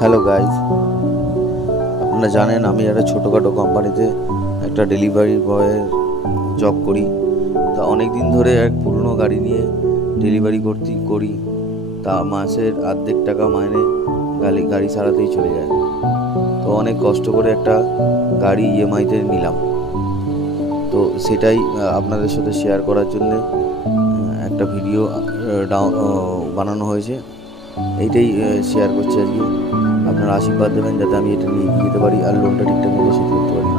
Hello guys, আপনারা জানেন আমি একটা ছোটোখাটো কোম্পানিতে একটা ডেলিভারি বয়ের জব করি। তা অনেক দিন ধরে এক পুরনো গাড়ি নিয়ে ডেলিভারি করি। তা মাসের অর্ধেক টাকা মাইনে গাড়ি সারাতেই চলে যায়। তো অনেক কষ্ট করে একটা গাড়ি ইএমআইতে নিলাম। তো সেটাই আপনাদের সাথে শেয়ার করার জন্যে একটা ভিডিও বানানো হয়েছে। এইটাই শেয়ার করছি আজকে। আপনারা আশীর্বাদ দেবেন যাতে আমি এটা নিয়ে এগিয়ে যেতে পারি আর লোনটা ঠিকঠাক মতো শোধ করতে পারি।